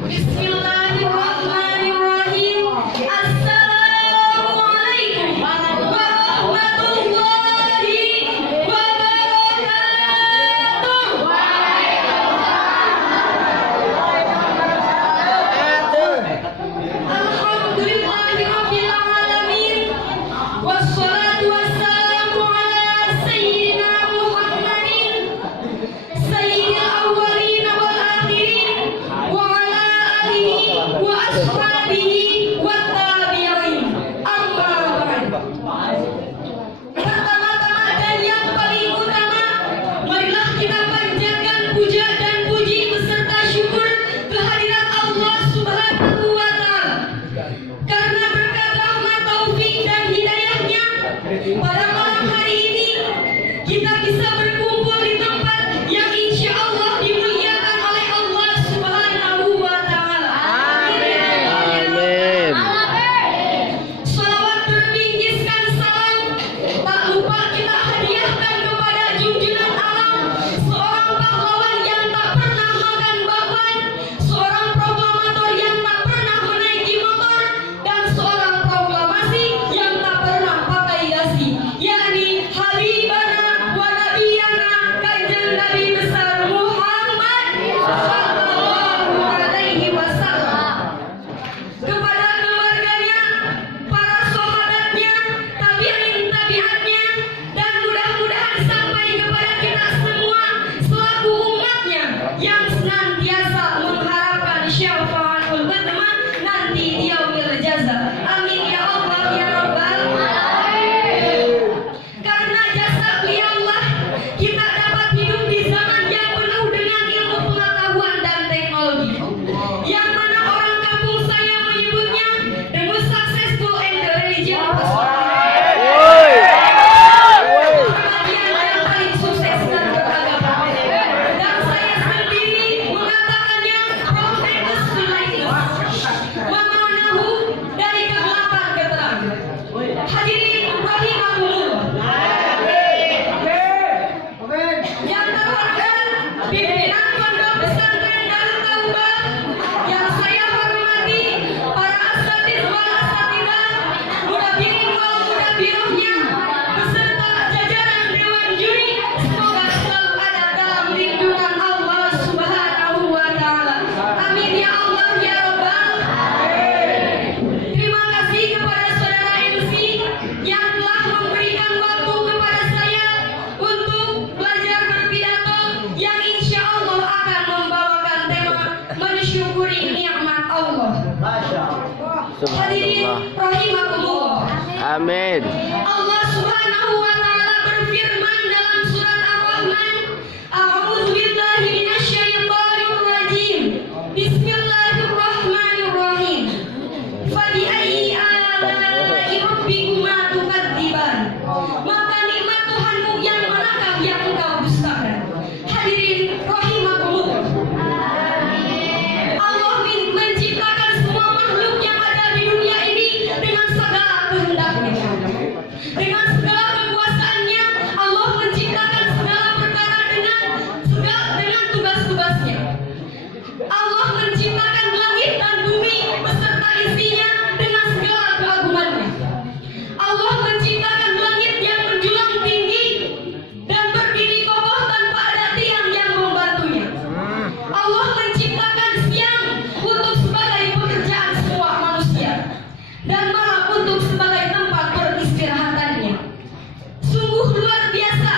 Bismillahirrahmanirrahim. Assalamualaikum warahmatullahi wabarakatuh. Alhamdulillahirabbil alamin. Wassalatu wassalamu ala sayyidina Muhammadin sayyidil awwalin wal akhirin wa ala alihi wa ashabihi wa tabi'in. Amma ba'd. Pertama-tama dan yang paling utama, marilah kita panjatkan puja dan puji beserta syukur kehadirat Allah Subhanahu wa taala. Karena berkat rahmat, taufik dan hidayahnya, pada malam hari ini kita bisa berkumpul di tempat yang insya Allah dimuliakan oleh Allah Subhanahu wa taala. Amin. Salawat berbingkiskan salam, tak lupa kita hadiahkan kepada junjungan alam, seorang pahlawan yang tak pernah makan bakwan, seorang proklamator yang tak pernah menaiki motor, dan seorang proklamasi yang tak pernah pakai dasi, yakni Habibana wa Nabiyana Kanjeng Nabi besar Muhammad sallallahu alaihi wasallam. Kepada keluarganya, para sahabatnya, tabi'in-tabi'atnya, dan mudah-mudahan sampai kepada kita semua selaku umatnya yang senantiasa mengharapkan syafaatul udzma nanti di yaumil jaza. Amin ya Allah ya rabbal alamin. Karena jasa beliaulah kita dapat hidup di zaman yang penuh dengan ilmu pengetahuan dan teknologi, yang mana orang kampung saya menyebutnya the most successful and the religion bagian yang paling sukses dan beragama. Dan saya sendiri mengatakannya from darkness to lightness, memanahu dari kegelapan ke terang. Hadirin rahimahumullah. Yang terhormat pimpinan Pondok Pesantren Darut Taubat, yang saya hormati para asatidz wal asatidzah, mudabirin wal mudabirohnya, beserta jajaran dewan juri, semoga selalu ada dalam lindungan Allah Subhanahu wa taala. Amin ya Allah ya rabbal alamin. Terima kasih kepada saudara MC yang telah memberikan waktu kepada saya untuk belajar berpidato yang insya Allah akan membawakan tema mensyukuri nikmat Allah. Hadirin rahimakumullah. Amin. Allah Subhanahu wa taala berfirman dalam surat Ar-Rahman, A'udzu billahi minasyaitonir rajim. Bismillahirrahmanirrahim. Fa bi ayyi ala'i rabbikuma tukadziban? Maka nikmat Tuhanmu yang manakah yang engkau dustakan? Hadirin rahimakumullah. Allah menciptakan semua makhluk yang ada di dunia ini dengan segala kehendaknya, dengan segala kekuasaannya. Allah menciptakan segala perkara dengan tugas-tugasnya. Allah menciptakan langit dan bumi beserta isinya dengan segala keagungannya. Allah menciptakan langit yang menjulang tinggi dan berdiri kokoh tanpa ada tiang yang membantunya. Allah menciptakan siang untuk sebagai pekerjaan semua manusia dan malam untuk sebagai tempat peristirahatannya. Sungguh luar biasa.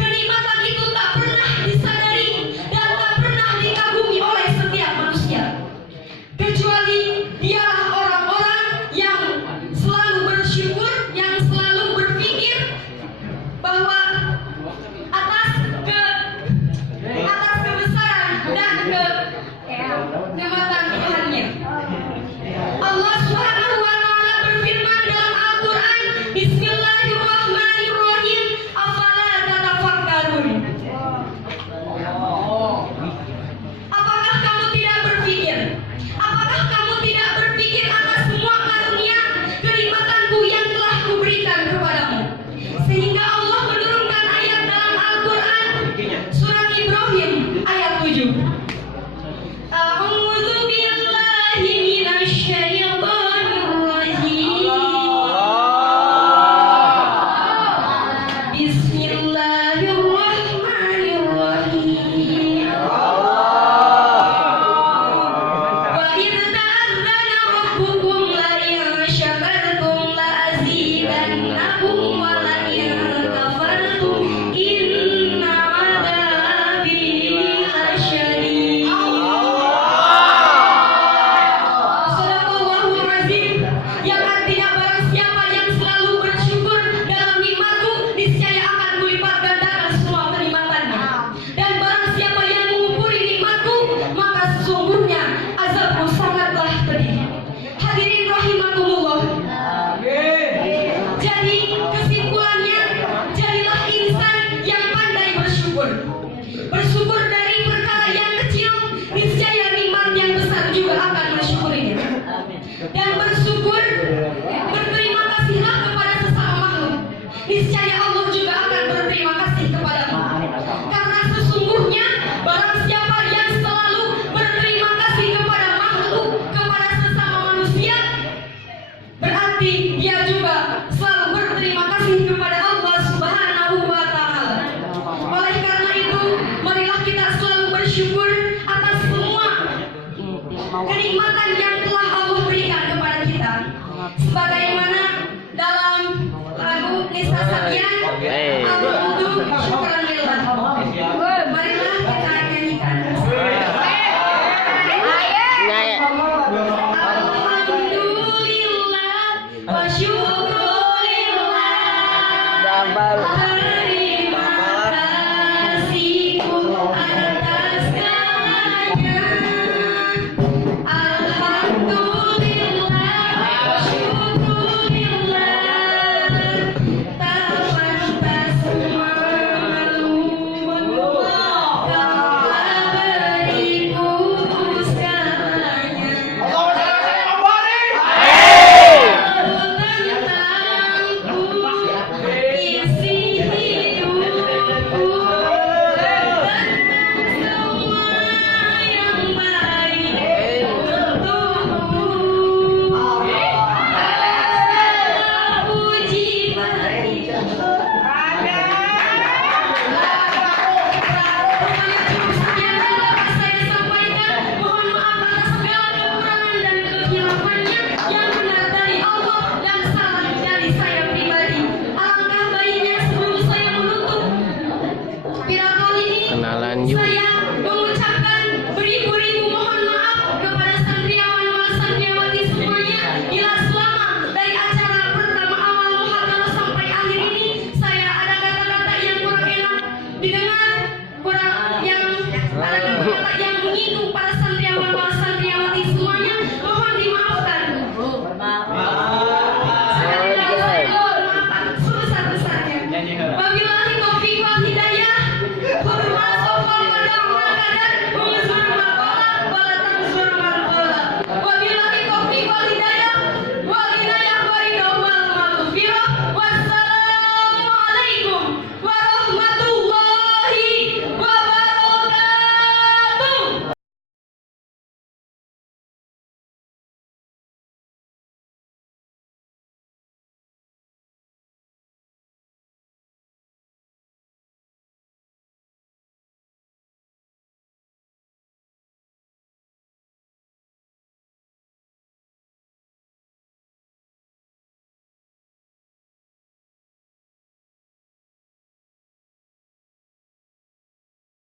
Kenikmatan itu tak pernah disadari dan tak pernah dikagumi oleh setiap manusia, kecuali dialah orang-orang yang selalu bersyukur, yang selalu berpikir bahwa atas kebesaran dan